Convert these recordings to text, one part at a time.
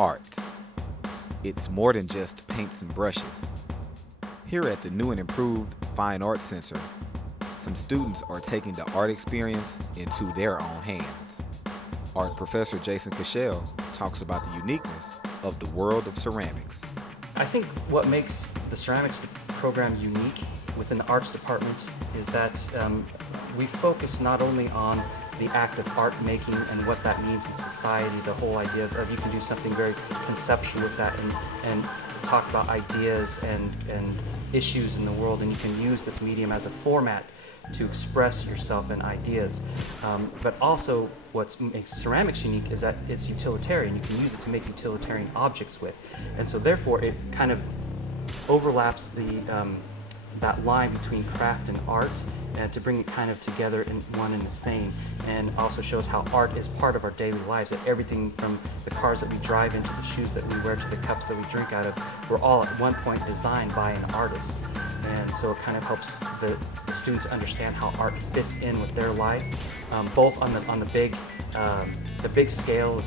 art. It's more than just paints and brushes. Here at the new and improved Fine Arts Center, some students are taking the art experience into their own hands. Art professor Jason Cashel talks about the uniqueness of the world of ceramics. I think what makes the ceramics program unique within the arts department is that we focus not only on the act of art making and what that means in society, the whole idea of you can do something very conceptual with that and talk about ideas and issues in the world, and you can use this medium as a format to express yourself and ideas. But also what makes ceramics unique is that it's utilitarian. You can use it to make utilitarian objects with. And so therefore it kind of overlaps that line between craft and art, and to bring it kind of together in one and the same, and also shows how art is part of our daily lives, that everything from the cars that we drive into, the shoes that we wear, to the cups that we drink out of, were all at one point designed by an artist. And so it kind of helps the students understand how art fits in with their life, both on the big scale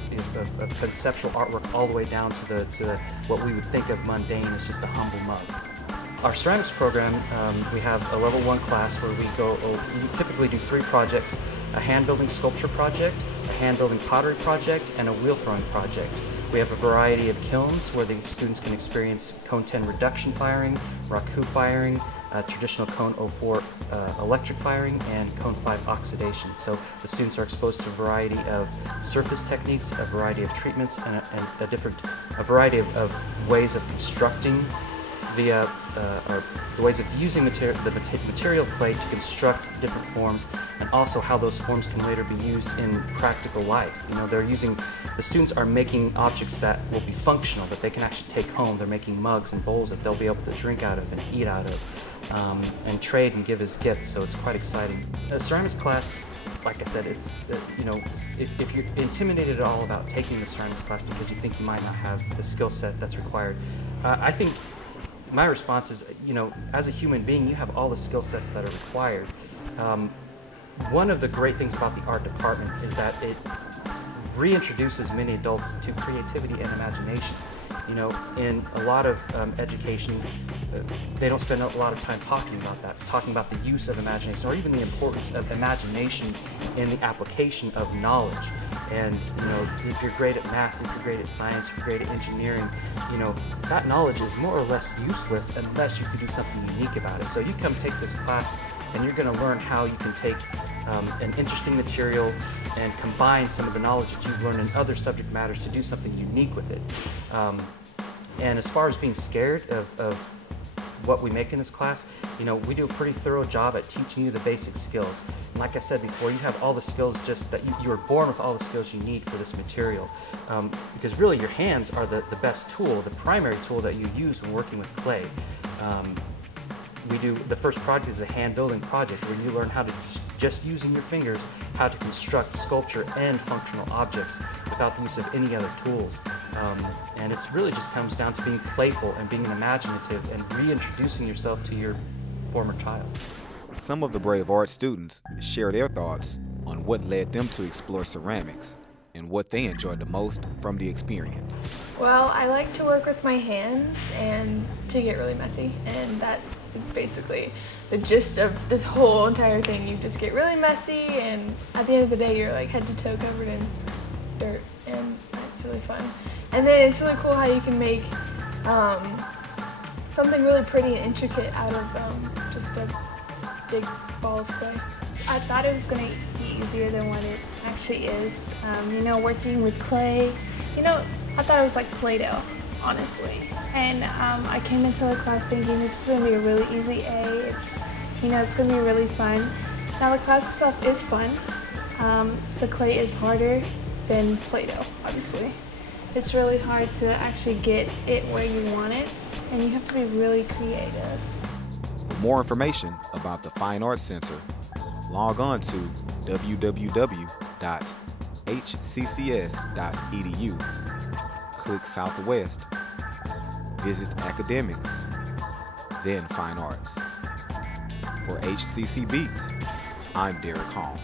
of conceptual artwork, all the way down to what we would think of mundane as just a humble mug. Our ceramics program, we have a level 1 class where we typically do 3 projects: a hand building sculpture project, a hand building pottery project, and a wheel throwing project. We have a variety of kilns where the students can experience cone 10 reduction firing, raku firing, traditional cone 04 electric firing, and cone 5 oxidation. So the students are exposed to a variety of surface techniques, a variety of treatments, and a variety of ways of constructing the ways of using the material clay to construct different forms, and also how those forms can later be used in practical life. You know, the students are making objects that will be functional, that they can actually take home. They're making mugs and bowls that they'll be able to drink out of and eat out of, and trade and give as gifts, so it's quite exciting. A ceramics class, like I said, it's, you know, if you're intimidated at all about taking the ceramics class because you think you might not have the skill set that's required, I think my response is, you know, as a human being, you have all the skill sets that are required. One of the great things about the art department is that it reintroduces many adults to creativity and imagination. You know, in a lot of education, they don't spend a lot of time talking about the use of imagination, or even the importance of imagination in the application of knowledge. And, you know, if you're great at math, if you're great at science, if you're great at engineering, you know, that knowledge is more or less useless unless you can do something unique about it. So you come take this class and you're going to learn how you can take an interesting material and combine some of the knowledge that you've learned in other subject matters to do something unique with it. And as far as being scared of what we make in this class, you know, we do a pretty thorough job at teaching you the basic skills. And like I said before, you have all the skills, just that you were born with all the skills you need for this material. Because really your hands are the best tool, the primary tool that you use when working with clay. The first project is a hand building project where you learn how to, just using your fingers, how to construct sculpture and functional objects without the use of any other tools. And it really just comes down to being playful and being imaginative and reintroducing yourself to your former child. Some of the Brave Art students share their thoughts on what led them to explore ceramics and what they enjoyed the most from the experience. Well, I like to work with my hands and to get really messy, and that is basically the gist of this whole entire thing. You just get really messy, and at the end of the day you're like head to toe covered in dirt, and it's really fun. And then it's really cool how you can make something really pretty and intricate out of just a big ball of clay. I thought it was going to be easier than what it actually is. You know, working with clay, you know, I thought it was like Play-Doh, honestly. And I came into the class thinking this is going to be a really easy A. It's going to be really fun. Now the class itself is fun. The clay is harder than Play-Doh, obviously. It's really hard to actually get it where you want it, and you have to be really creative. For more information about the Fine Arts Center, log on to www.hccs.edu. Click Southwest, visit Academics, then Fine Arts. For HCC Beat, I'm Derek Hall.